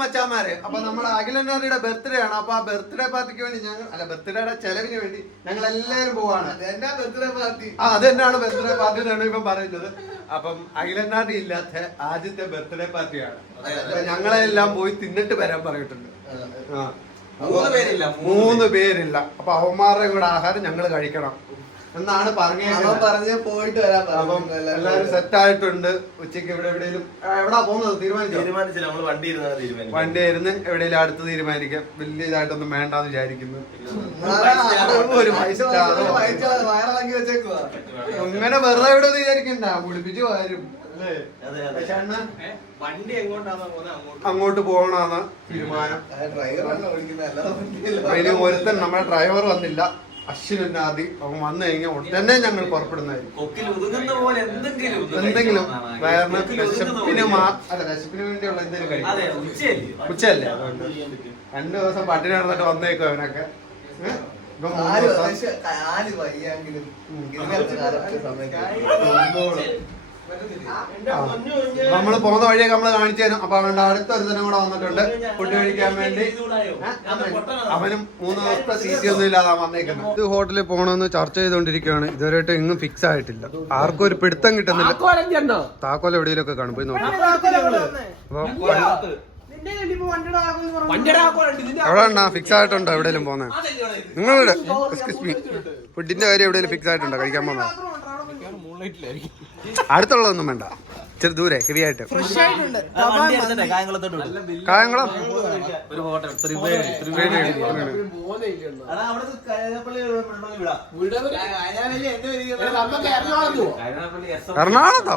മച്ചാമാരെ അപ്പൊ നമ്മുടെ അഖിലനാഥിയുടെ ബർത്ത്ഡേ ആണ്. അപ്പൊ ആ ബർത്ത്ഡേ പാർട്ടിക്ക് വേണ്ടി ഞങ്ങൾ അല്ല ബർത്ത്ഡേയുടെ ചെലവിന് വേണ്ടി ഞങ്ങൾ എല്ലാവരും പോവാണ് എന്നാ ബർത്ത്ഡേ പാർട്ടി ആ അത് തന്നെയാണ് ബർത്ത്ഡേ പാർട്ടി എന്നാണ് ഇപ്പം പറയുന്നത്. അപ്പം അഖിലനാഥി ഇല്ലാത്ത ആദ്യത്തെ ബർത്ത്ഡേ പാർട്ടിയാണ് അപ്പൊ ഞങ്ങളെ എല്ലാം പോയി തിന്നിട്ട് വരാൻ പറഞ്ഞിട്ടുണ്ട്. ആ. മൂന്ന് പേരില്ല, മൂന്ന് മൂന്ന് പേരില്ല. അപ്പൊ അവന്മാരുടെ കൂടെ ആഹാരം ഞങ്ങൾ കഴിക്കണം. എന്നാണ് പറഞ്ഞു പറഞ്ഞേക്കുന്നത് പറഞ്ഞ പോയിട്ട് വരാൻ എല്ലാവരും. സെറ്റ് ആയിട്ടുണ്ട് ഉച്ചയ്ക്ക് ഇവിടെ എവിടെയും എവിടാ പോകുന്നത്? തീരുമാനിച്ചു? തീരുമാനിച്ചില്ല നമ്മൾ വണ്ടി ഇരുന്നാ തീരുമാനിക്കും വണ്ടി ആയിരുന്നു എവിടെയെങ്കിലും അടുത്ത് തീരുമാനിക്കാം. വലിയ ഇതായിട്ടൊന്നും വേണ്ടാന്ന് വിചാരിക്കുന്നു. അങ്ങനെ വെറുതെ ഇവിടെ വിചാരിക്കണ്ട. കുളിപ്പിച്ച് വരും. അല്ലേ? അതെ, അതെ. വണ്ടി എങ്ങോട്ടാണോ പോകുന്നത് അങ്ങോട്ട്. അങ്ങോട്ട് പോകണമെന്ന് തീരുമാനം. ഡ്രൈവർ ഒരുത്തൻ നമ്മുടെ ഡ്രൈവർ വന്നില്ല. അശ്വിൻ ആദി അവൻ വന്നു കഴിഞ്ഞാൽ ഉടനെ ഞങ്ങൾ പുറപ്പെടുന്നതായിരിക്കും. പോലെ എന്തെങ്കിലും വേറെ. വയറിന് വിശപ്പിന് അല്ല വിശപ്പിന് വേണ്ടിയുള്ള എന്തെങ്കിലും അതെ കഴിക്കും ഉച്ചയല്ലേ? അതുകൊണ്ട് രണ്ടു ദിവസം പട്ടിണി നടന്നിട്ട് വന്നേക്കും അവനൊക്കെ? ഇപ്പൊ നമ്മൾ പോകുന്ന വഴിയൊക്കെ നമ്മൾ കാണിച്ചു തരും. അപ്പൊ അവന്റെ അടുത്ത ഒരുത്തനും കൂടെ വന്നിട്ടുണ്ട്. ഫുഡ് കഴിക്കാൻ വേണ്ടി. അവനും മൂന്ന് ദിവസത്തെ സീറ്റ് ഒന്നും ഇല്ലാതെ വന്നേക്കുന്നത് ഇത് ഹോട്ടലിൽ പോകണമെന്ന് ചർച്ച ചെയ്തുകൊണ്ടിരിക്കുകയാണ് ഇതുവരെയായിട്ട് എങ്ങും ഫിക്സ് ആയിട്ടില്ല. ആർക്കും ഒരു പിടുത്തം കിട്ടുന്നില്ല. താക്കോൽ എവിടെയെങ്കിലൊക്കെ കാണും. പോയി നോക്കി. ഉണ്ടാ. ഫിക്സ് ആയിട്ടുണ്ടോ എവിടെയെങ്കിലും പോകുന്നത് നിങ്ങളുടെ എക്സ്ക്യൂസ് മീ ഫുഡിന്റെ കാര്യം എവിടെയെങ്കിലും ഫിക്സ് ആയിട്ടുണ്ടോ? കഴിക്കാൻ പോകുന്നോ അടുത്തുള്ളതൊന്നും വേണ്ട. ഇച്ചിരി ദൂരെ ഹെവി ആയിട്ട്. കായംകുളം? എറണാകുളത്തോ.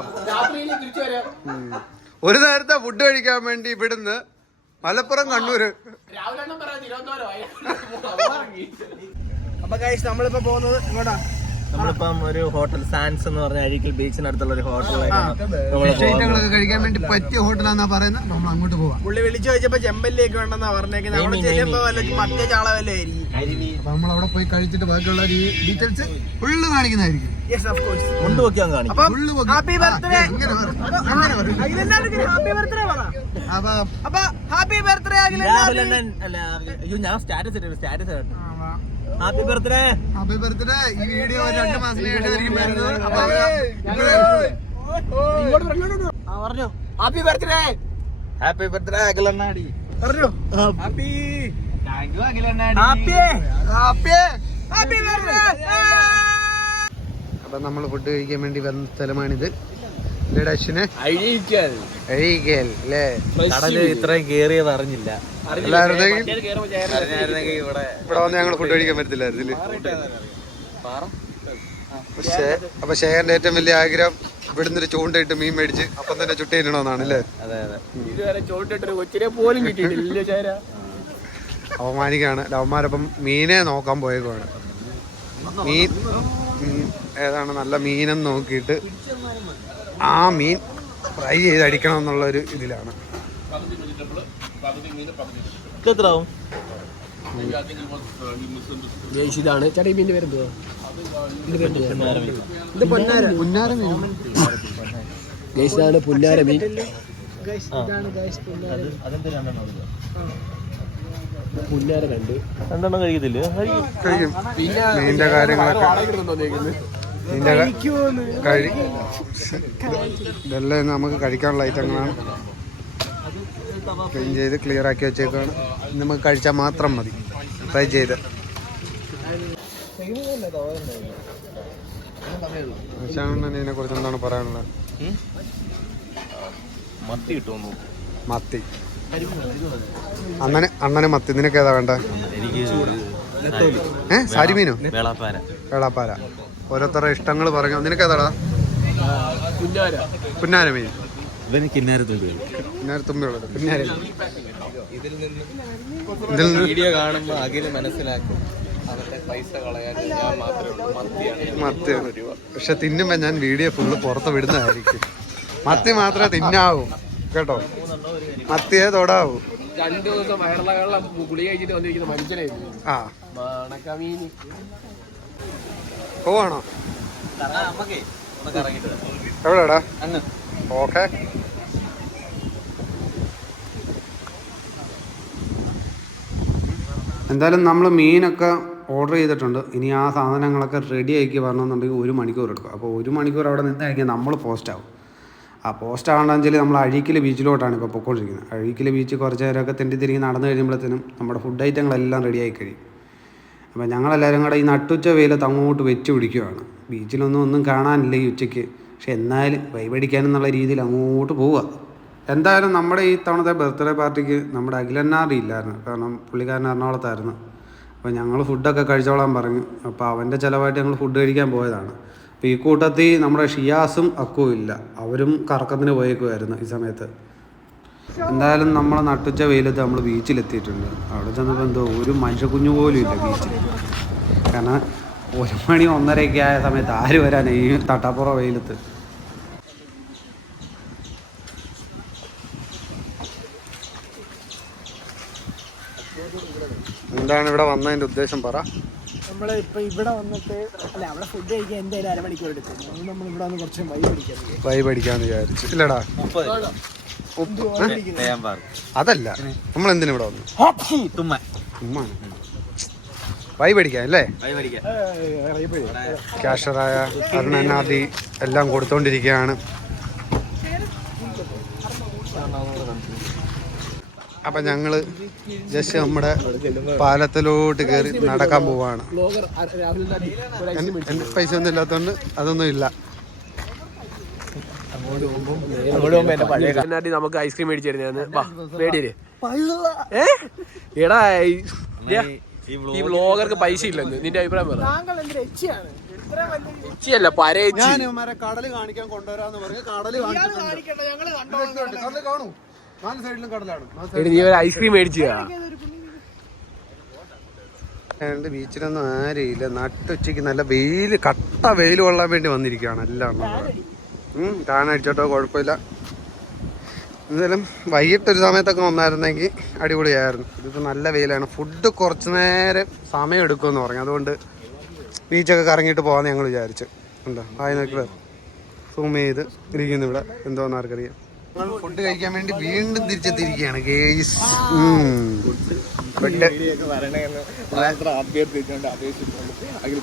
ഒരു നേരത്തെ ഫുഡ് കഴിക്കാൻ വേണ്ടി ഇവിടുന്ന് മലപ്പുറം കണ്ണൂര്. അപ്പൊ കഴിച്ച് നമ്മളിപ്പോ പോകുന്നത് ഇങ്ങോട്ടാ. നമ്മളിപ്പം ഒരു ഹോട്ടൽ സാൻസ് എന്ന് പറഞ്ഞ അഴീക്കൽ ബീച്ചിനടുത്തുള്ള ഒരു ഐറ്റങ്ങളൊക്കെ കഴിക്കാൻ വേണ്ടി പറ്റിയ ഹോട്ടലാന്നാ പറയുന്നത് നമ്മൾ അങ്ങോട്ട് പോവാം. പുള്ളി വിളിച്ചു ചോദിച്ചപ്പോ ചെമ്പല്ലിയൊക്കെ വേണ്ടെന്നാ പറഞ്ഞേക്കുന്നത് അവിടെ ചെല്ലുമ്പോ വല്ല മറ്റേ ചാള വല്ല ആയിരിക്കും അപ്പൊ നമ്മൾ അവിടെ പോയി കഴിച്ചിട്ട് ബാക്കിയുള്ള ഡീറ്റെയിൽസ് ഫുള്ള് കാണിക്കുന്നതായിരിക്കും. യെസ് ഓഫ് കോഴ്സ് കൊണ്ടുപോക്കാൻ കാണിക്കും. അപ്പം full happy birthday. Happy birthday പറ. അപ്പൊ ഹാപ്പി ബർത്ത്ഡേ രാഹുലണ്ണൻ അല്ല അയ്യോ ഞാൻ സ്റ്റാറ്റസ് ഇട്ടു status happy birthday happy birthday ഈ വീഡിയോ രണ്ട് മാസം കഴിഞ്ഞായിരിക്കും വരുന്നത്. അപ്പൊ പറഞ്ഞു. ഹാപ്പി ബർത്ത്ഡേ ഹാപ്പി ബർത്ത്ഡേ അഖിലണ്ണാടി പറഞ്ഞു. Happy happy happy happy birthday അപ്പൊ നമ്മൾ ഫുഡ് കഴിക്കാൻ വേണ്ടി വന്ന സ്ഥലമാണിത്. ഇത്രയും കേറിയത് അറിഞ്ഞില്ല. ഇവിടെ ഇവിടെ വന്ന് ഞങ്ങൾ ഫുഡ് കഴിക്കാൻ പറ്റത്തില്ലായിരുന്നില്ലേ പക്ഷേ അപ്പൊ ശേഖരന്റെ ഏറ്റവും വലിയ ആഗ്രഹം ഇവിടുന്ന് ഒരു ചൂണ്ടയിട്ട് മീൻ മേടിച്ച് അപ്പം തന്നെ ചുട്ടി തിന്നണമെന്നാണ് അല്ലേ? അതെ അതെ. ഇതുവരെ ചോട്ടിട്ടൊരു കൊച്ചിനെ പോലും കിട്ടിയിട്ടില്ല ചേരാ അവമാനിക്കാണ് അവന്മാരപ്പം മീനെ നോക്കാൻ പോയേക്കുവാണ്. മീൻ ഏതാണ് നല്ല മീനെന്ന് നോക്കിയിട്ട് ആ മീൻ ഫ്രൈ ചെയ്ത് അടിക്കണം എന്നുള്ളൊരു ഇതിലാണ്. എത്രയാവും ഇതാണ് ചേട്ടാ ഈ മീന്റെ പേരെന്തുവാ? ഇത് പൊന്നാര പുന്നാര. മീൻ. ഗൈസ് ഇതാണ് പുന്നാര മീൻ? പുന്നാര കണ്ട് രണ്ടെണ്ണം കഴിക്കത്തില്ലേ? കഴിക്കും മീനിന്റെ കാര്യങ്ങളൊക്കെ. കഴി ഇതെല്ലാം നമുക്ക് കഴിക്കാനുള്ള ഐറ്റങ്ങളാണ്. ക്ലീൻ ചെയ്ത് ക്ലിയർ ആക്കി വെച്ചേക്കാണ്. നമുക്ക് കഴിച്ചാൽ മാത്രം മതി. ട്രൈ ചെയ്ത്. ഇതിനെ കുറിച്ച് എന്താണ് പറയാനുള്ളത്? മത്തി കിട്ടുമോ മത്തി. അണ്ണന് അണ്ണന് മത്തി. നിനക്ക് ഏതാ വേണ്ട ഏഹ് ഏ? സാരി വേളാപ്പാര. വേളാപ്പാര. ഓരോരുത്തരുടെ ഇഷ്ടങ്ങൾ പറഞ്ഞു നിനക്ക് ഏതാടാ പുന്നാര മീൻ പുന്നാര വീഡിയോ അഖിൽ മനസ്സിലാക്കും. മത്തിയാണ് പക്ഷെ തിന്നുമ്പോ ഞാൻ വീഡിയോ ഫുള്ള് പുറത്ത് വിടുന്നതായിരിക്കും. മത്തി മാത്രമേ തിന്നാവൂ. കേട്ടോ? മത്തിയെ തൊടാവൂ. രണ്ടു ദിവസം കഴിച്ചിട്ട് വന്നിരിക്കുന്ന മനുഷ്യനായിരുന്നു ആ. പോവാണോ? എവിടെടാ? ഓക്കെ. എന്തായാലും നമ്മൾ മീനൊക്കെ ഓർഡർ ചെയ്തിട്ടുണ്ട്. ഇനി ആ സാധനങ്ങളൊക്കെ റെഡി ആക്കി വരണമെന്നുണ്ടെങ്കിൽ ഒരു മണിക്കൂർ എടുക്കും. അപ്പോൾ ഒരു മണിക്കൂർ അവിടെ നിന്ന് കഴിഞ്ഞാൽ നമ്മൾ പോസ്റ്റ് ആവും. ആ പോസ്റ്റ് വെച്ചാൽ നമ്മൾ അഴീക്കൽ ബീച്ചിലോട്ടാണ് ഇപ്പോൾ പൊക്കോണ്ടിരിക്കുന്നത് അഴീക്കൽ ബീച്ച് കുറച്ച് നേരമൊക്കെ തെണ്ടി തിരിഞ്ഞ് നടന്നു കഴിയുമ്പോഴത്തേനും നമ്മുടെ ഫുഡ് ഐറ്റങ്ങളെല്ലാം റെഡി കഴിയും. അപ്പോൾ ഞങ്ങളെല്ലാവരും കൂടെ ഈ നട്ടുച്ച വെയിലത്ത് അങ്ങോട്ട് വെച്ച് പിടിക്കുവാണ്. ബീച്ചിലൊന്നും ഒന്നും കാണാനില്ല ഈ ഉച്ചയ്ക്ക്. പക്ഷെ എന്നാലും വൈബടിക്കാനെന്നുള്ള രീതിയിൽ അങ്ങോട്ട് പോവുക. എന്തായാലും നമ്മുടെ ഈ തവണത്തെ ബർത്ത്ഡേ പാർട്ടിക്ക് നമ്മുടെ അഖിലന്നാറി ഇല്ലായിരുന്നു. കാരണം പുള്ളിക്കാരൻ എറണാകുളത്തായിരുന്നു. അപ്പോൾ ഞങ്ങൾ ഫുഡൊക്കെ കഴിച്ചോളാൻ പറഞ്ഞു. അപ്പോൾ അവന്റെ ചിലവായിട്ട് ഞങ്ങൾ ഫുഡ് കഴിക്കാൻ പോയതാണ്. അപ്പോൾ ഈ കൂട്ടത്തിൽ നമ്മുടെ ഷിയാസും അക്കുവും ഇല്ല. അവരും കറക്കത്തിന് പോയേക്കുമായിരുന്നു ഈ സമയത്ത്. എന്തായാലും നമ്മൾ നട്ടുച്ച വെയിലത്ത് നമ്മൾ ബീച്ചിലെത്തിയിട്ടുണ്ട്. അവിടെ ചെന്നപ്പോൾ എന്തോ ഒരു മനുഷ്യ കുഞ്ഞു പോലും ഇല്ല ബീച്ചിൽ കാരണം ഒരു മണി ഒന്നരയൊക്കെ ആയ സമയത്ത് ആര് വരാൻ ഈ തട്ടാപ്പുറ വെയിലത്ത്? എന്താണ് ഇവിടെ വന്നതിന്റെ ഉദ്ദേശം പറ. നമ്മൾ ഇപ്പൊ ഇവിടെ വന്നിട്ട് അല്ല അവിടെ ഫുഡ് കഴിക്കാൻ എന്തായാലും അരമണിക്കൂർ എടുക്കും. നമ്മൾ ഇവിടെ വന്ന് കുറച്ച് വൈ പഠിക്കാൻ വൈബ് അടിക്കാന്ന് വിചാരിച്ചു. ഇല്ലടാ? അതല്ല. നമ്മൾ എന്തിനാ ഇവിടെ വന്നു തുമ്മ. വൈ അടിക്കാൻ അല്ലേ? ക്യാഷറായ അരുണനാദി എല്ലാം കൊടുത്തോണ്ടിരിക്കുകയാണ്. അപ്പൊ ഞങ്ങൾ ജസ്റ്റ് നമ്മുടെ പാലത്തിലോട്ട് കയറി നടക്കാൻ പോവാണ്. പൈസ ഒന്നും ഇല്ലാത്തോണ്ട് അതൊന്നും ഇല്ല. അങ്ങോട്ട് നമുക്ക് ഐസ്ക്രീം മേടിച്ചിരുന്നു ഏ? എടാ ഈ- ഈ വ്ലോഗർക്ക് പൈസ ഇല്ലെന്ന്. നിന്റെ അഭിപ്രായം പറ. എച്ചിയല്ല പരേച്ചി ഞാൻ ഇവന്മാരെ കടൽ കാണിക്കാൻ കൊണ്ടുവരാന്ന് പറഞ്ഞ് കടൽ കടൽ കാണൂ. നാല് സൈഡിലും കടലാണ്. നീ ഒരു ഐസ്ക്രീം മേടിച്ചു ബീച്ചിലൊന്നും ആരെയില്ല നട്ടുച്ചയ്ക്ക് നല്ല വെയിൽ കട്ട വെയിൽ കൊള്ളാൻ വേണ്ടി വന്നിരിക്കുകയാണ് എല്ലാം കാണടിച്ചോട്ടോ കുഴപ്പമില്ല. എന്തായാലും വൈകിട്ടൊരു സമയത്തൊക്കെ വന്നായിരുന്നെങ്കിൽ അടിപൊളിയായിരുന്നു. ഇതിപ്പോൾ നല്ല വെയിലാണ്. ഫുഡ് കുറച്ച് നേരം സമയം എടുക്കുമെന്ന് പറഞ്ഞു. അതുകൊണ്ട് ബീച്ചൊക്കെ കറങ്ങിയിട്ട് പോകാമെന്ന് ഞങ്ങൾ വിചാരിച്ചു. ഉണ്ടോ അതിനൊക്കെ സൂം ചെയ്ത് ഇരിക്കുന്നു ഇവിടെ. എന്തോന്ന് ആർക്കറിയാം. ഞങ്ങൾ ഫുഡ് കഴിക്കാൻ വേണ്ടി വീണ്ടും തിരിച്ചെത്തിയിരിക്കുകയാണ് ഫുഡ്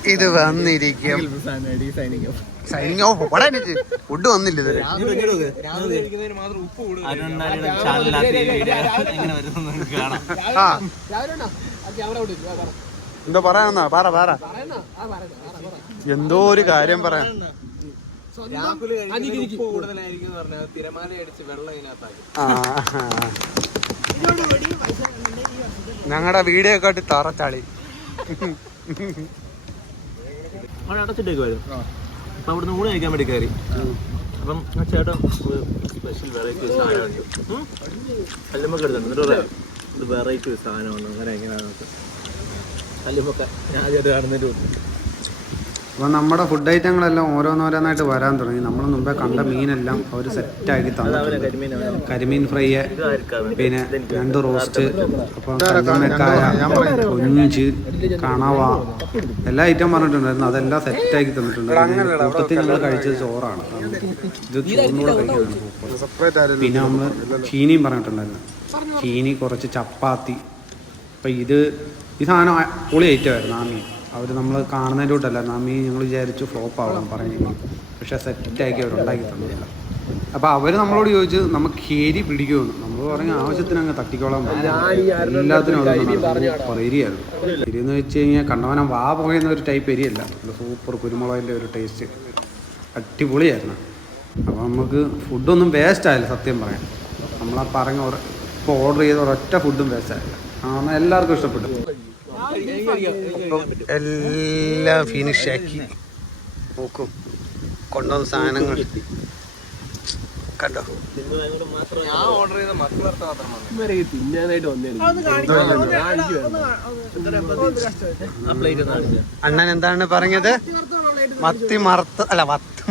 ഇത് വന്നിരിക്കും. സൈനിങ് ഓഫ് ഫുഡ് വന്നില്ല ഇത്. ആ. എന്തോ പറയാന്നാ പറ പറ. എന്തോ ഒരു കാര്യം പറയാം കൂടുതലായിരിക്കും പറഞ്ഞാൽ തിരമാല അടിച്ച് വെള്ളം ഇതിനകത്താക്കി ആ ഞങ്ങളുടെ വീഡിയോ കാട്ടി തറച്ചാളി അവിടെ അടച്ചിട്ടേക്ക് വരും അപ്പൊ അവിടുന്ന് ഊണ് കഴിക്കാൻ വേണ്ടി കയറി. അപ്പം ആ ചേട്ടൻ സ്പെഷ്യൽ വെറൈറ്റി സാധനമുണ്ട് കല്ലുമൊക്കെ എടുത്തിട്ടുണ്ട് എന്നിട്ട് പറയാം. ഇത് വെറൈറ്റി സാധനമാണ് അങ്ങനെ എങ്ങനെയാണെന്നൊക്കെ. കല്ലുമൊക്കെ ഞാൻ ആദ്യമായിട്ട് കാണുന്നതിന്റെ അപ്പം നമ്മുടെ ഫുഡ് ഐറ്റങ്ങളെല്ലാം ഓരോന്നോരോന്നായിട്ട് വരാൻ തുടങ്ങി. നമ്മൾ മുമ്പേ കണ്ട മീനെല്ലാം അവർ സെറ്റാക്കി തന്നിട്ടുണ്ട്. കരിമീൻ ഫ്രൈ പിന്നെ രണ്ട് റോസ്റ്റ് അപ്പം കല്ലുമ്മക്കായ കൊഞ്ച് കണവ എല്ലാ ഐറ്റം പറഞ്ഞിട്ടുണ്ടായിരുന്നു. അതെല്ലാം സെറ്റാക്കി തന്നിട്ടുണ്ട്. കൂട്ടത്തിൽ ഞങ്ങൾ കഴിച്ചത് ചോറാണ്. ഇത് ചോറിനോട് കഴിക്കുന്നതാണ് പിന്നെ നമ്മൾ ചീനിയും പറഞ്ഞിട്ടുണ്ടായിരുന്നു. ചീനി കുറച്ച് ചപ്പാത്തി. അപ്പം ഇത് ഈ സാധനം പൊളി ഐറ്റമായിരുന്നു ആ മീൻ. അവർ നമ്മൾ കാണുന്നതിലൂട്ടല്ല മീൻ ഞങ്ങൾ വിചാരിച്ചു ഫ്ലോപ്പ് ആവണം പറഞ്ഞു. പക്ഷെ സെറ്റാക്കി അവർ ഉണ്ടാക്കി തന്നില്ല. അപ്പോൾ അവർ നമ്മളോട് ചോദിച്ചു നമുക്ക് ഏരി പിടിക്കുമെന്ന്. നമ്മൾ പറഞ്ഞ ആവശ്യത്തിന് അങ്ങ് തട്ടിക്കോളാൻ. എല്ലാത്തിനും സൂപ്പർ എരിയായിരുന്നു. എരി എന്ന് വെച്ച് കഴിഞ്ഞാൽ കണ്ടവനം വാ പോയെന്ന ഒരു ടൈപ്പ് എരിയല്ല. സൂപ്പർ കുരുമുളകിന്റെ ഒരു ടേസ്റ്റ് അടിപൊളിയായിരുന്നു. അപ്പോൾ നമുക്ക് ഫുഡൊന്നും വേസ്റ്റ് ആയില്ല സത്യം പറയാം. നമ്മളാ പറഞ്ഞ ഇപ്പോൾ ഓർഡർ ചെയ്ത ഒരൊറ്റ ഫുഡും വേസ്റ്റ് ആയില്ല. ആ എല്ലാവർക്കും ഇഷ്ടപ്പെട്ടു. എല്ലാം ഫിനിഷ് ആക്കി. നോക്കും കൊണ്ടുവന്ന സാധനങ്ങൾ. കണ്ടോ? ഞാൻ ഓർഡർ ചെയ്ത മത്തി വറുത്ത തിന്നാനായിട്ട് അണ്ണൻ എന്താണ് പറഞ്ഞത്? മത്തി മറുത്ത അല്ല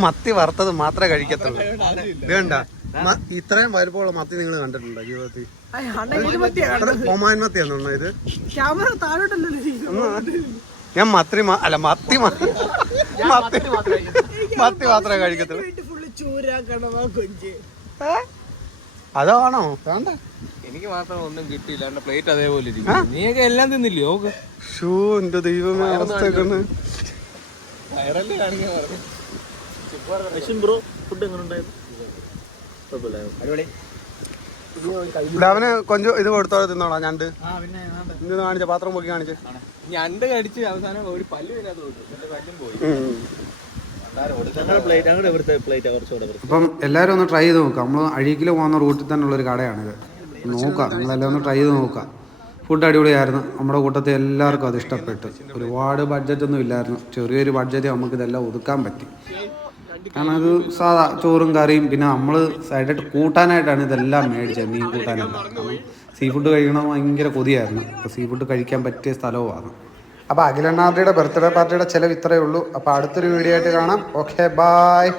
മത്തി വറുത്തത് മാത്രമേ കഴിക്കത്തുള്ളൂ. വേണ്ട. ഇത്രയും വലുപ്പമുള്ള മത്തി നിങ്ങൾ കണ്ടിട്ടുണ്ടോ ജീവിതത്തിൽ? ഒമാൻ മത്തിയാണോ ഇത് ക്യാമറ താഴോട്ടല്ലോ ഞാൻ മത്തി മ- അല്ല മത്തി മ- മത്തി മത്തി മാത്രമേ കഴിക്കത്തുള്ളൂ. അതാണോ? വേണ്ട. എനിക്ക് മാത്രം ഒന്നും കിട്ടിയില്ല. പ്ലേറ്റ് അതേപോലെ ഇരിക്കും നീയൊക്കെ എല്ലാം തിന്നില്ലേ? ഷൂ എന്റെ ദൈവമേ അവസ്ഥ ബ്രോ ഫുഡ് എങ്ങനെ ഉണ്ടായിരുന്നു കുഴപ്പമില്ലായിരുന്നു അവന് കൊഞ്ചു ഇത് കൊടുത്തോടെ തിന്നോളാം ഞണ്ട്. ഇന്ന് കാണിച്ച പാത്രം പൊക്കി കാണിച്ച്. ഞണ്ട് കടിച്ച് അവസാനം ഒരു പല്ല് അപ്പം എല്ലാവരും ഒന്ന് ട്രൈ ചെയ്ത് നോക്കാം. നമ്മൾ അഴീക്കിൽ പോകുന്ന റൂട്ടിൽ തന്നെയുള്ള ഒരു കടയാണിത്. നോക്കാം നിങ്ങളെല്ലാം ഒന്ന് ട്രൈ ചെയ്ത് നോക്കാം. ഫുഡ് അടിപൊളിയായിരുന്നു. നമ്മുടെ കൂട്ടത്തിൽ എല്ലാവർക്കും അത് ഇഷ്ടപ്പെട്ടു. ഒരുപാട് ബഡ്ജറ്റ് ഒന്നും ഇല്ലായിരുന്നു. ചെറിയൊരു ബഡ്ജറ്റ് നമുക്ക് ഇതെല്ലാം ഒതുക്കാൻ പറ്റി. കാരണം അത് സാധാ ചോറും കറിയും പിന്നെ നമ്മൾ സൈഡായിട്ട് കൂട്ടാനായിട്ടാണ് ഇതെല്ലാം മേടിച്ചത് മീൻ കാരണം സീ ഫുഡ് കഴിക്കണം ഭയങ്കര കൊതിയായിരുന്നു. അപ്പോൾ സീ ഫുഡ് കഴിക്കാൻ പറ്റിയ സ്ഥലവുമാണ്. അപ്പോൾ അഖിലണ്ണാർഡിയുടെ ബർത്ത്ഡേ പാർട്ടിയുടെ ചിലവ് ഇത്രയേ ഉള്ളൂ. അപ്പോൾ അടുത്തൊരു വീഡിയോ ആയിട്ട് കാണാം. Okay bye